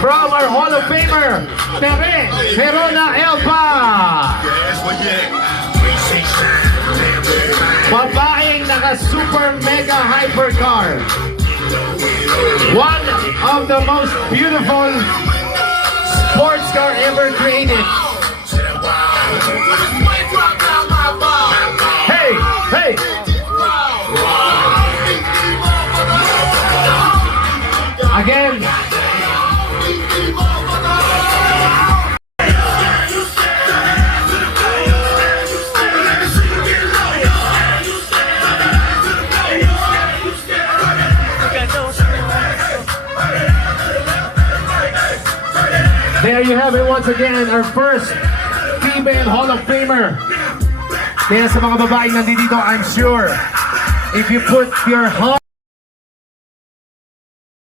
from our Hall of Famer, Tere Elba. Babaeng naka-super mega hypercar. One of the most beautiful sports car ever created. Hey, hey! Again. There you have it once again, our first female Hall of Famer. Kaya sa mga babaeng nandito, I'm sure, if you put your heart